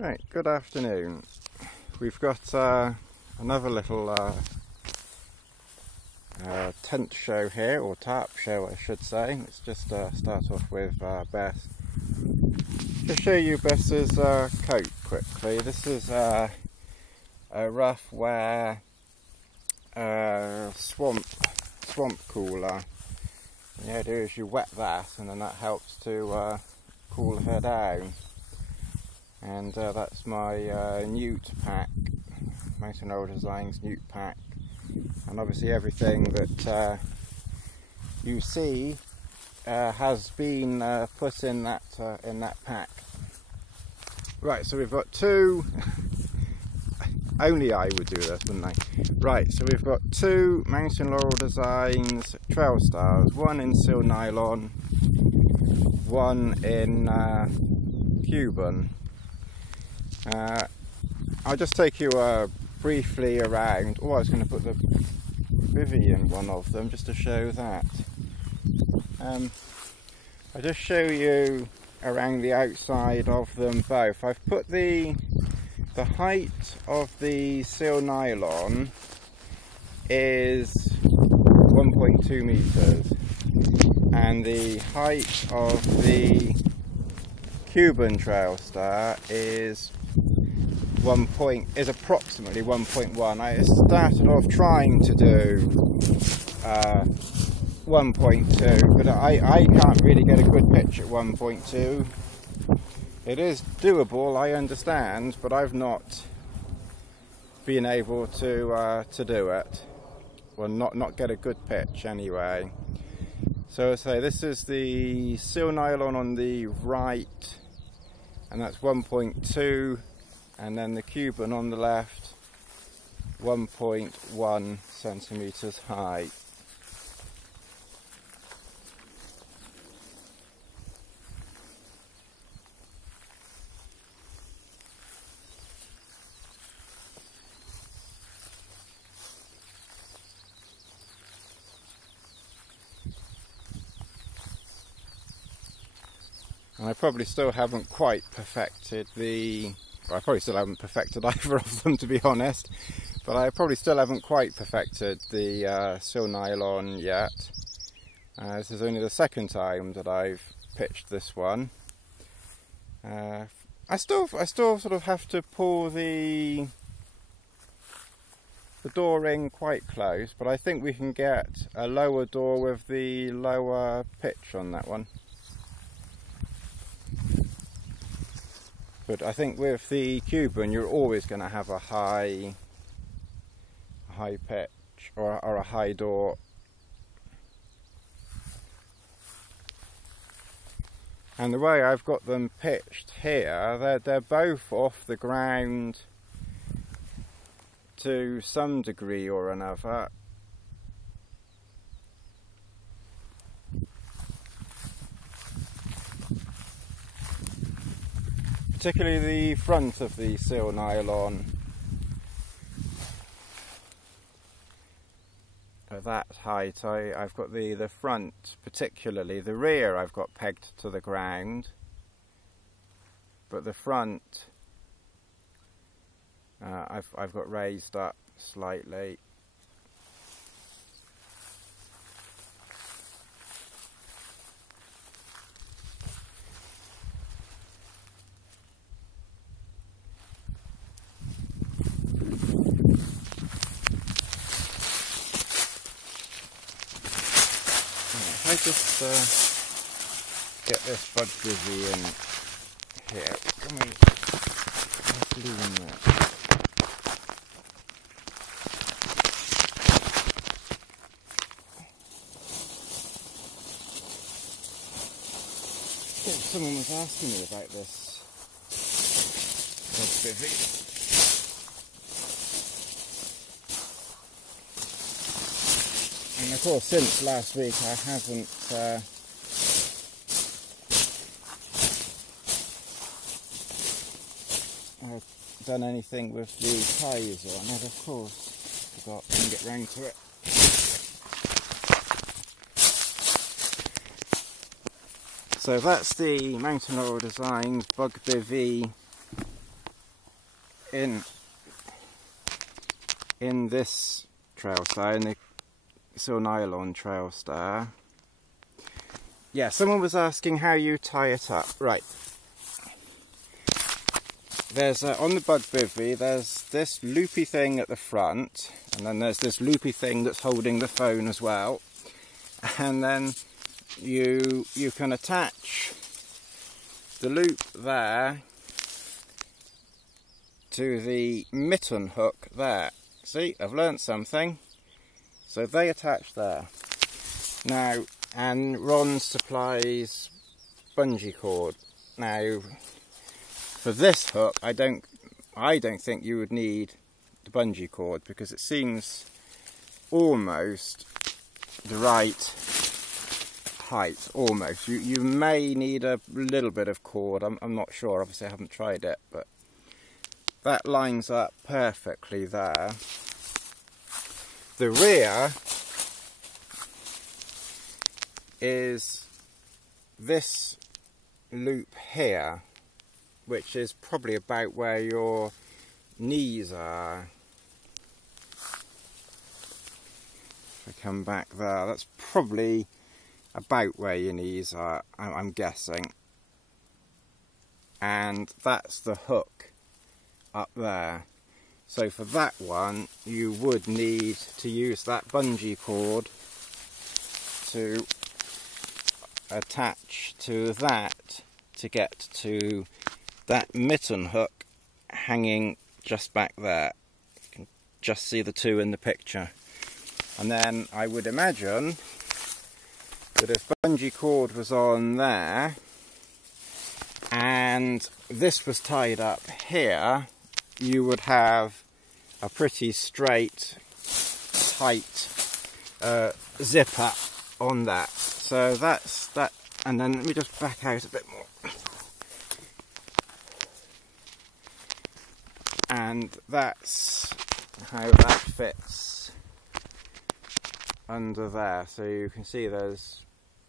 Right, good afternoon. We've got another little tent show here, or tarp show I should say. Let's just start off with Bess. To show you Bess's coat quickly. This is a rough wear swamp cooler. The idea is you wet that and then that helps to cool her down. And that's my Newt pack, Mountain Roll Designs Newt pack, and obviously everything that you see has been put in that pack. Right, so we've got two. Only I would do this, wouldn't I? Right, so we've got two Mountain Laurel Designs Trailstars, one in silnylon, one in cuben. I'll just take you briefly around. Oh, I was going to put the bivy in one of them just to show that. I'll just show you around the outside of them both. I've put the height of the silnylon is 1.2 meters, and the height of the cuben Trailstar is approximately 1.1. I started off trying to do 1.2, but I can't really get a good pitch at 1.2. It is doable, I understand, but I've not been able to do it. Well, not get a good pitch anyway. So I say this is the silnylon on the right, and that's 1.2, and then the cuben on the left, 1.1 centimeters high. And I probably still haven't quite perfected I probably still haven't perfected either of them, to be honest, but I probably still haven't quite perfected the silnylon yet. This is only the second time that I've pitched this one. I still sort of have to pull the door in quite close, but I think we can get a lower door with the lower pitch on that one. But I think with the cuben you're always going to have a high pitch or a high door. And the way I've got them pitched here, they're both off the ground to some degree or another. Particularly the front of the silnylon. At that height, I've got the front, particularly the rear, I've got pegged to the ground, but the front I've got raised up slightly. I just get this Bug Bivi in here. Let me lean that. Someone was asking me about this Bug Bivi. And of course, since last week I haven't done anything with the ties on, and of course forgot to get round to it. So that's the Mountain Laurel Designs Bug Bivi in this Trailstar, in the silnylon Trailstar. Yeah, someone was asking how you tie it up. Right. There's on the Bug Bivi, there's this loopy thing at the front, and then there's this loopy thing that's holding the phone as well. And then you can attach the loop there to the mitten hook there. See, I've learnt something. So they attach there. Now, and Ron supplies bungee cord. Now, for this hook, I don't think you would need the bungee cord, because it seems almost the right height, almost. You may need a little bit of cord. I'm not sure. Obviously, I haven't tried it, but that lines up perfectly there. The rear is this loop here, which is probably about where your knees are. If I come back there, that's probably about where your knees are, I'm guessing. And that's the hook up there. So for that one, you would need to use that bungee cord to attach to that to get to that mitten hook hanging just back there. You can just see the two in the picture. And then I would imagine that if bungee cord was on there and this was tied up here, you would have a pretty straight, tight zipper on that. So that's that. And then let me just back out a bit more. And that's how that fits under there. So you can see there's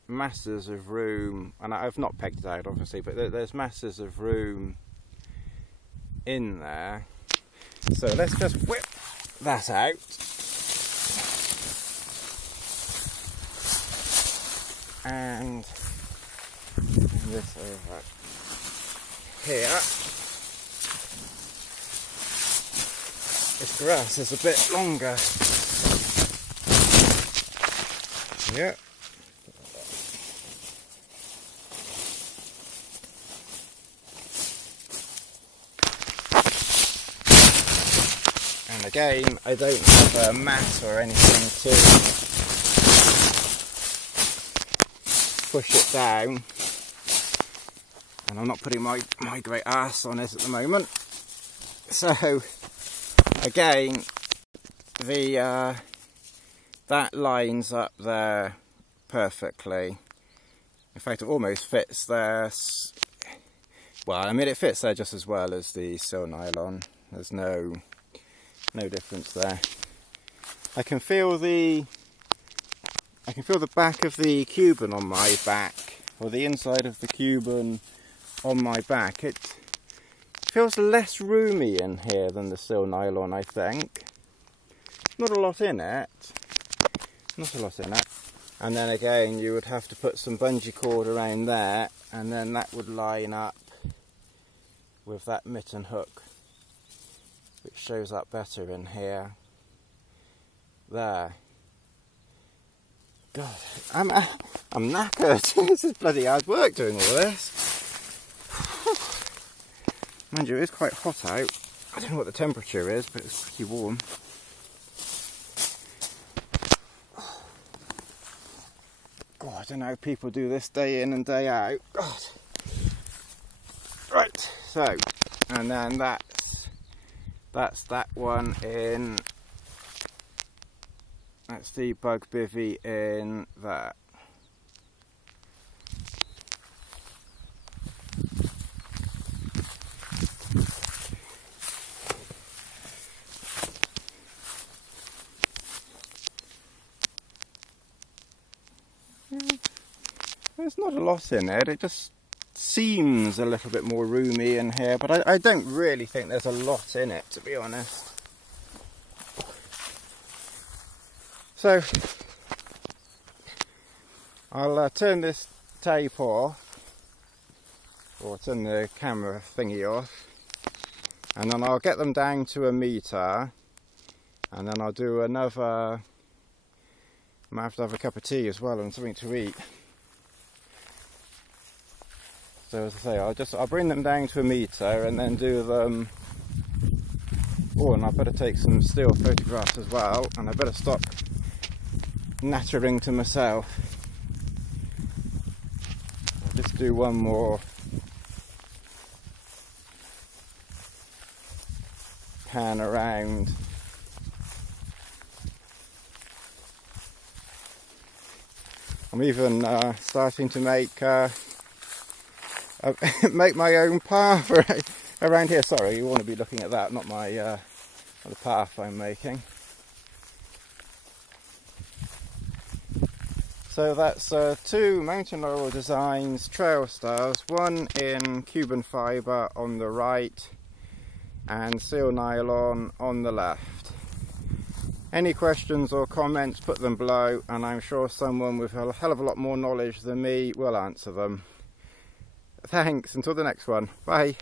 masses of room, and I've not pegged it out obviously, but there's masses of room in there. So let's just whip that out. And this over here. This grass is a bit longer. Yeah. And again, I don't have a mat or anything to push it down. And I'm not putting my great ass on it at the moment. So again, the that lines up there perfectly. In fact, it almost fits there. Well, I mean, it fits there just as well as the silnylon. There's no difference there. I can feel the back of the cuben on my back, or the inside of the cuben on my back. It feels less roomy in here than the silnylon, I think. Not a lot in it. Not a lot in it. And then again, you would have to put some bungee cord around there, and then that would line up with that mitten hook, which shows up better in here. There. God, I'm knackered. This is bloody hard work doing all this. Mind you, it is quite hot out. I don't know what the temperature is, but it's pretty warm. God, I don't know how people do this day in and day out. God. Right, so, and then that's that one in. That's the Bug Bivi in there. There's not a lot in it. It just seems a little bit more roomy in here, but I don't really think there's a lot in it, to be honest. So I'll turn this tape off, or turn the camera thingy off, and then I'll get them down to 1 metre, and then I'll do another. I might have to have a cup of tea as well and something to eat. So as I say, I'll bring them down to 1 metre and then do them. Oh, and I better take some still photographs as well, and I better stop nattering to myself. I'll just do one more pan around. I'm even starting to make make my own path around here. Sorry, you want to be looking at that, not my not the path I'm making. So that's 2 Mountain Laurel Designs Trailstars, one in cuben fibre on the right and silnylon on the left. Any questions or comments, put them below, and I'm sure someone with a hell of a lot more knowledge than me will answer them. Thanks, until the next one. Bye.